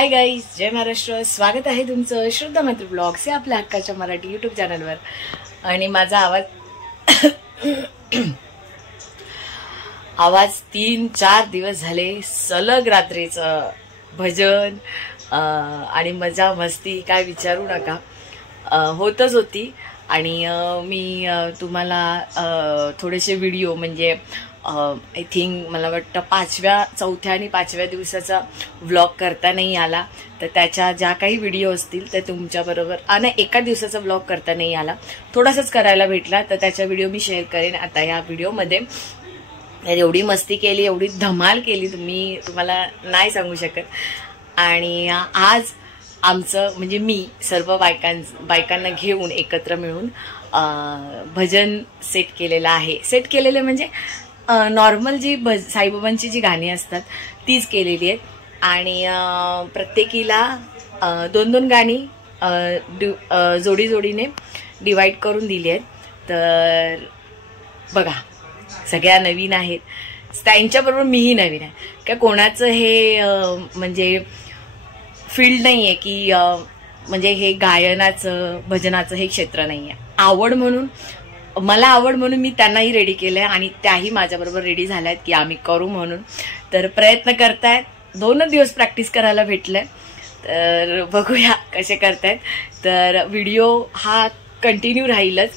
Hi guys, जय महाराष्ट्र. स्वागत आहे तुमचं श्रद्धा मैत्री ब्लॉग्स या आपल्या हक्काच्या मराठी यूट्यूब चॅनलवर. आणि माझा आवाज 3-4 दिवस झाले सलग रात्रीचं भजन आणि मजा मस्ती काय विचारू नका, होतच होती. आणि मी तुम्हाला थोडेसे व्हिडिओ म्हणजे आय थिंक मला वाटतं चौथ्या आणि 5व्या दिवसाचा व्लॉग करता नाही आला, तर त्याच्या ज्या काही व्हिडिओ असतील ते तुमच्याबरोबर आणि एका दिवसाचा व्लॉग करता नाही आला, थोडासाच करायला भेटला, तर त्याच्या व्हिडिओ मी शेअर करेन. आता या व्हिडिओमध्ये एवढी मस्ती केली, एवढी धमाल केली, तुम्हाला नाही सांगू शकत. आणि आज आमचं म्हणजे मी सर्व बायकांना घेऊन एकत्र मिळून भजन सेट केलेलं आहे. सेट केलेलं म्हणजे नॉर्मल जी साईबाबांची जी गाणी असतात तीच केलेली आहेत. आणि प्रत्येकीला 2-2 गाणी जोडीने डिवाइड करून दिली आहेत. तर बघा, सगळ्या नवीन आहेत, त्यांच्याबरोबर मीही नवीन आहे. का कोणाचं हे म्हणजे फील्ड नाही आहे की म्हणजे हे गायनाचं भजनाचं हे क्षेत्र नाही आहे. मला आवड म्हणून मी त्यांनाही रेडी केलंय आणि त्याही माझ्याबरोबर रेडी झाल्यात की आम्ही करू म्हणून. तर प्रयत्न करतायत, 2 दिवस प्रॅक्टिस करायला भेटलंय, तर बघूया कसे करतायत. तर व्हिडिओ हा कंटिन्यू राहीलच,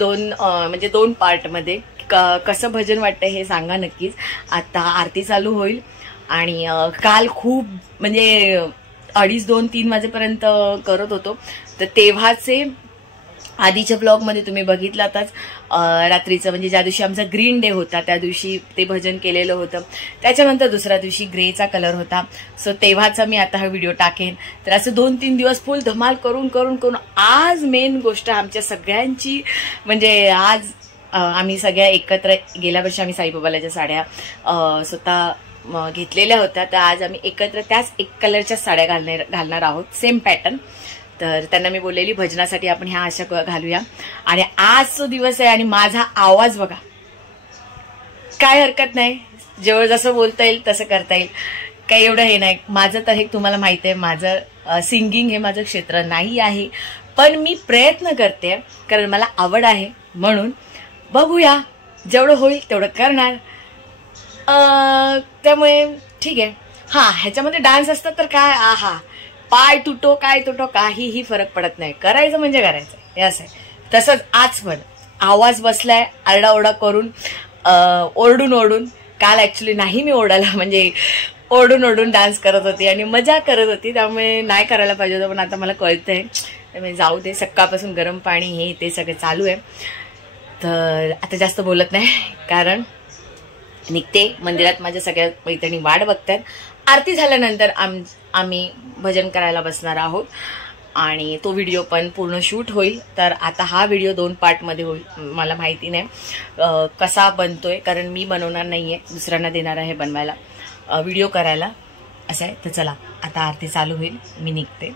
2 पार्टमध्ये. कसं भजन वाटतं हे सांगा नक्कीच. आता आरती चालू होईल आणि काल खूप म्हणजे 2:30-3 वाजेपर्यंत करत होतो. तर तेव्हाचे आधीच्या ब्लॉगमध्ये तुम्ही बघितलातच, रात्रीचं म्हणजे ज्या दिवशी आमचा ग्रीन डे होता त्या दिवशी ते भजन केलेलं होतं. त्याच्यानंतर दुसऱ्या दिवशी ग्रेचा कलर होता. सो तेव्हाचा मी आता हा व्हिडिओ टाकेन. तर असं 2-3 दिवस फुल धमाल करून आज मेन गोष्ट आमच्या सगळ्यांची म्हणजे आज आम्ही सगळ्या एकत्र, गेल्या वर्षी आम्ही साईबाबाला ज्या साड्या स्वतः घेतलेल्या होत्या, तर आज आम्ही एकत्र त्याच एक कलरच्या साड्या घालणार आहोत, सेम पॅटर्न. तर त्यांना मी बोललेली भजनासाठी आपण ह्या अशा घालूया. आणि आज तो दिवस आहे आणि माझा आवाज बघा, काय हरकत नाही, जेवढं जसं बोलता येईल तसं करता येईल, काही एवढं हे नाही. माझं तर हे तुम्हाला माहिती आहे, माझं सिंगिंग हे माझं क्षेत्र नाही आहे, पण मी प्रयत्न करते कारण मला आवड आहे. म्हणून बघूया, जेवढं होईल तेवढं करणार. त्यामुळे ठीक आहे. ह्याच्यामध्ये डान्स असतात तर काय, पाय तुटो काय तुटो काहीही फरक पडत नाही, करायचं म्हणजे करायचं, हे असं आहे. तसंच आज पण आवाज बसलाय आरडाओरडा करून, ओरडून. काल ऍक्च्युली नाही मी ओरडायला, म्हणजे ओरडून डान्स करत होती आणि मजा करत होती, त्यामुळे नाही करायला पाहिजे होतं, पण आता मला कळतंय, त्यामुळे जाऊ दे. सकाळपासून गरम पाणी हे ते सगळं चालू आहे. तर आता जास्त बोलत नाही कारण निघते. मंदिरात माझ्या सगळ्या मैत्रिणी वाट बघतात. आरती झाल्यानंतर आम्ही भजन करायला बसणार आहोत आणि तो व्हिडिओ पण पूर्ण शूट होईल. तर आता हा व्हिडिओ 2 पार्टमध्ये होईल. मला माहिती नाही कसा बनतोय, कारण मी बनवणार नाहीये, दुसऱ्यांना देणार आहे बनवायला, व्हिडिओ करायला, असं आहे. तर चला, आता आरती चालू होईल, मी निघते.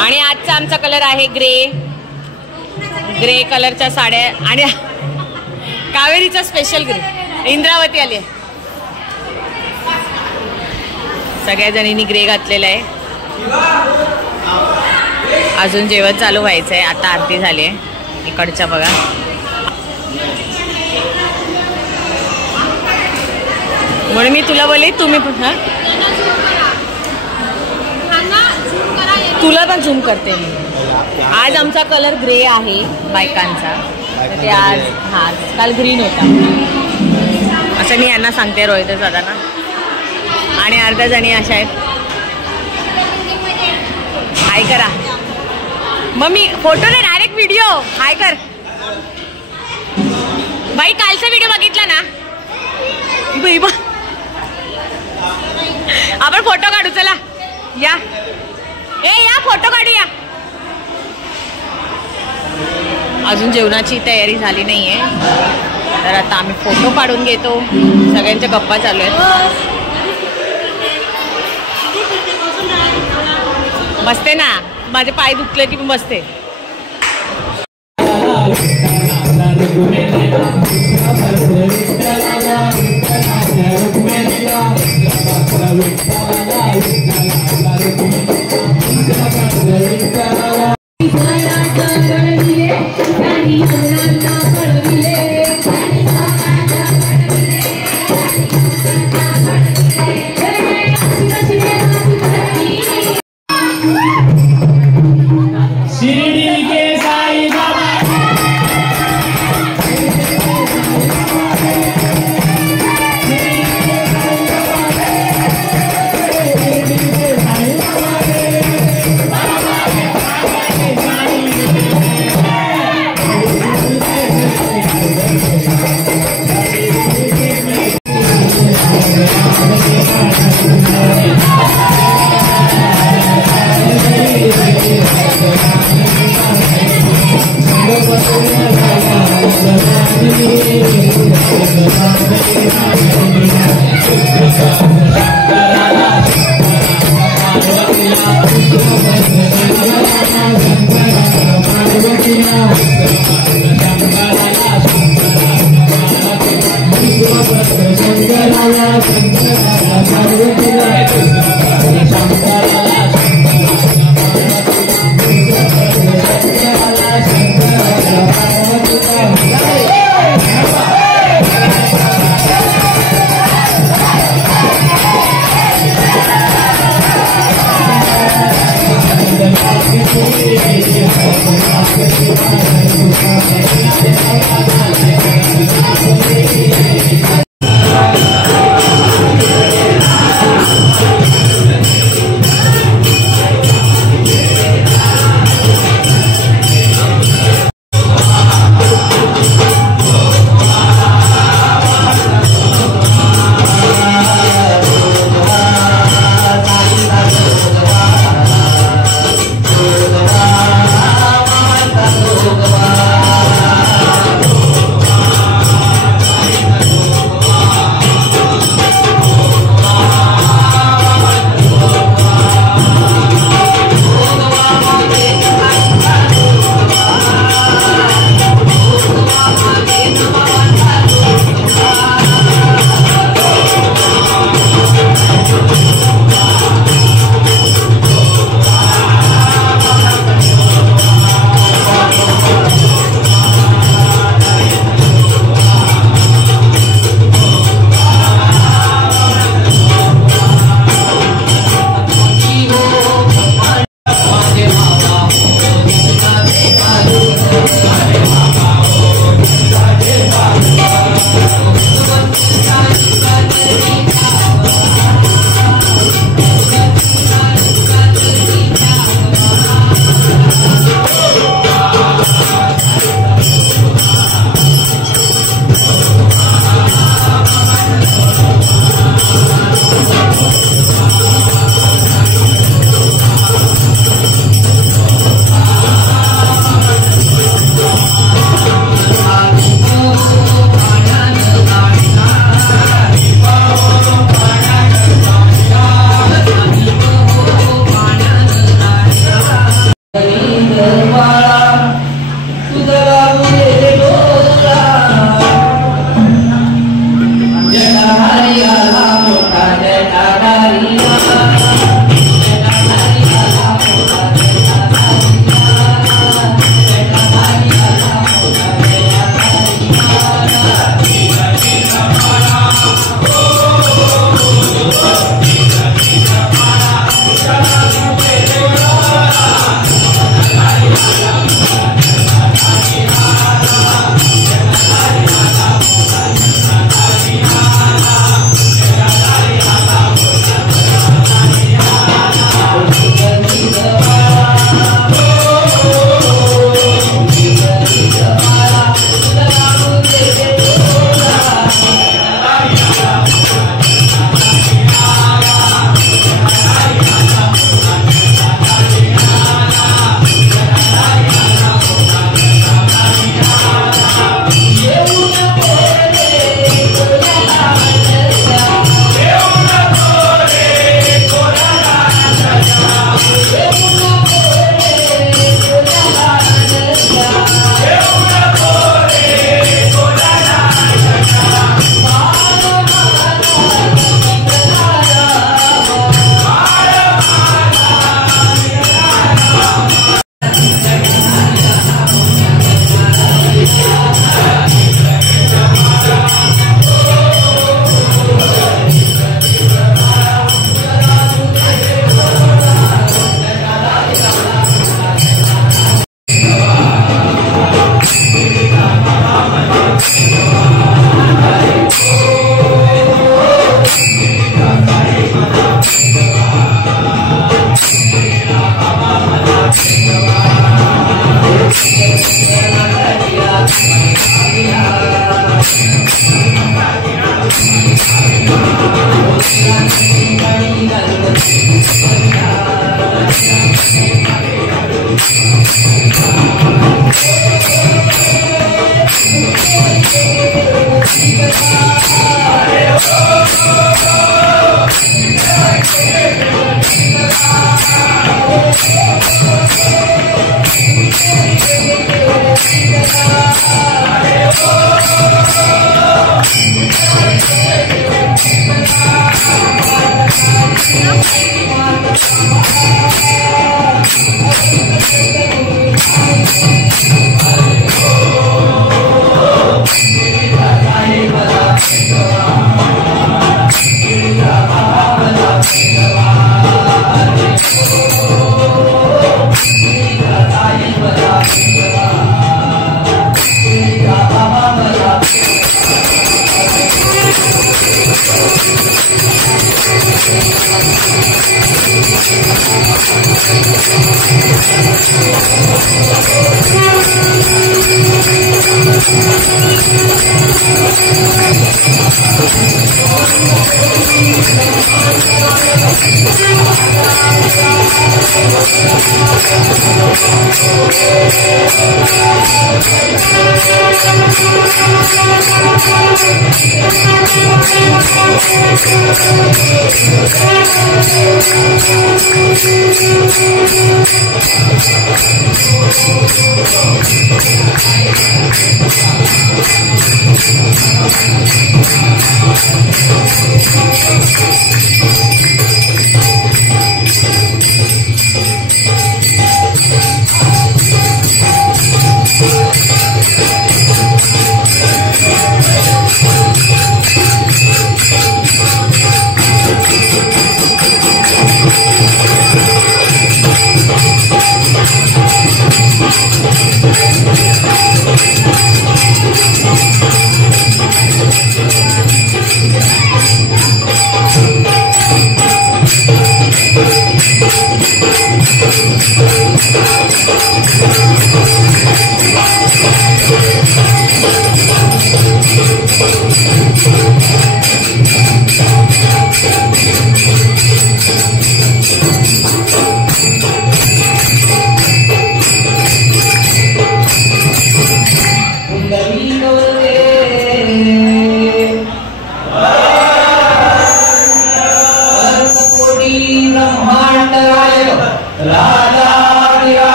आणि आजचा आमचा कलर आहे ग्रे कलरच्या साड्या आणि कावेरीचा स्पेशल ग्रे. इंद्रावती आली आहे, सगळ्या जणींनी ग्रे घातलेला आहे. अजून जेवण चालू व्हायचं आहे. आता आरती झाली आहे इकडच्या बघा. म्हणून मी तुला बोलले तुम्ही पण तुला पण झूम करते मी. आज आमचा कलर ग्रे आहे बायकांचा, ते आज काल ग्रीन होता. असं मी यांना सांगते रोहित दादांना. आणि अर्ध्या जणी अशा आहेत. हाय करा मम्मी, फोटो नाही डायरेक्ट व्हिडिओ. हाय कर बाई. कालचा व्हिडिओ बघितला ना बाई बा. आपण फोटो काढू चला. या या फोटो काढूया. अजून जेवणाची तयारी झाली नाहीये, तर आता आम्ही फोटो काढून घेतो. सगळ्यांच्या गप्पा चालू आहेत. बसते ना, माझे पाय दुखले की मी बसते.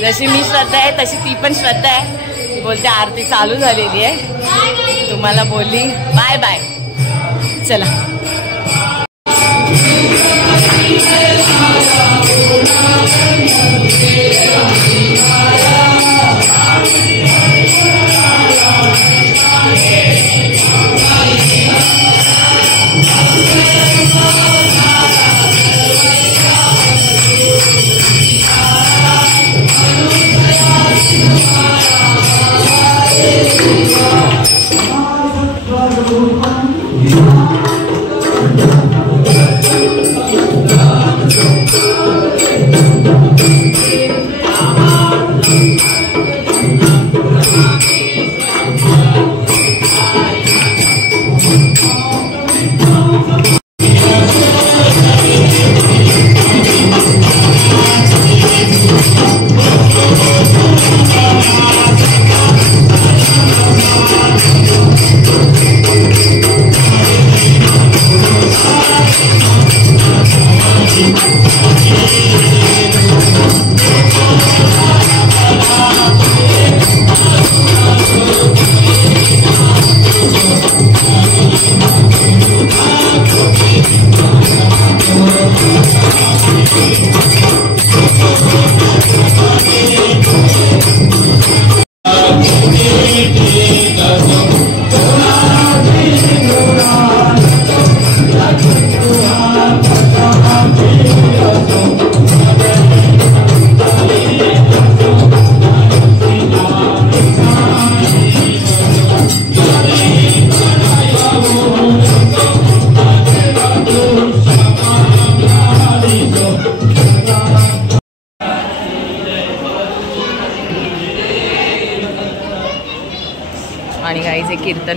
जशी मी श्रद्धा आहे तशी ती पण श्रद्धा आहे. ती बोलते आरती चालू झालेली आहे, तुम्हाला बोलली बाय बाय. चला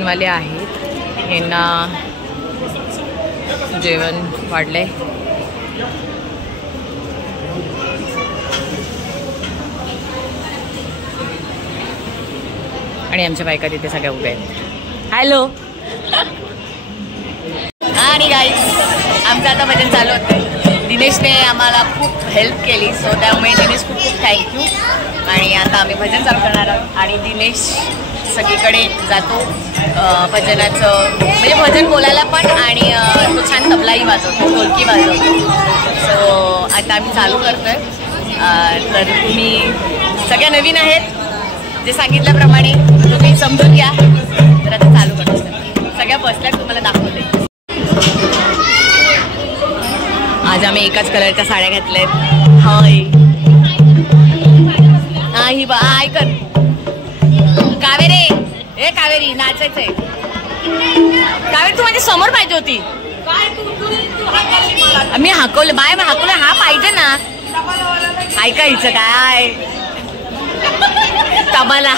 जेवणवाले आहेत, यांना जेवण वाढलंय. आणि आमच्या बायका तिथे सगळ्या उभ्या आहेत. हॅलो. आणि गाईज आमचं आता भजन चालू होतं. दिनेशने आम्हाला खूप हेल्प केली, सो त्यामुळे दिनेश खूप खूप थँक्यू. आणि आता आम्ही भजन चालू करणार आहोत. आणि दिनेश सगळीकडे जातो भजनाचं, म्हणजे भजन बोलायला पण, आणि तो छान तबलाही वाजवतो, ढोलकी वाजवतो. सो आता आम्ही चालू करतोय. तर तुम्ही सगळ्या नवीन आहेत, जे सांगितल्याप्रमाणे तुम्ही समजून घ्या. तर आता चालू करतो. सगळ्या बसल्या तुम्हाला दाखवते. आज आम्ही एकाच कलरच्या साड्या घातल्यात. हाय ही बा ऐकन कावेरी, ए कावेरी नाचायचंय. कावेरी तू माझ्या समोर पाहिजे होती. मी हाकवलं बाय, हाकवलं. हा पाहिजे ना, ऐकायचं काय तबला.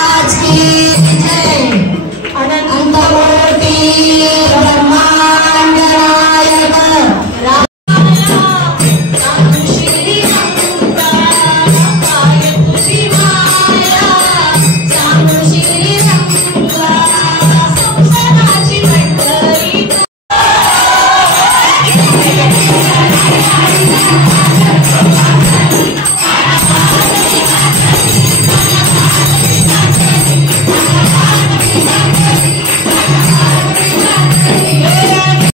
आज की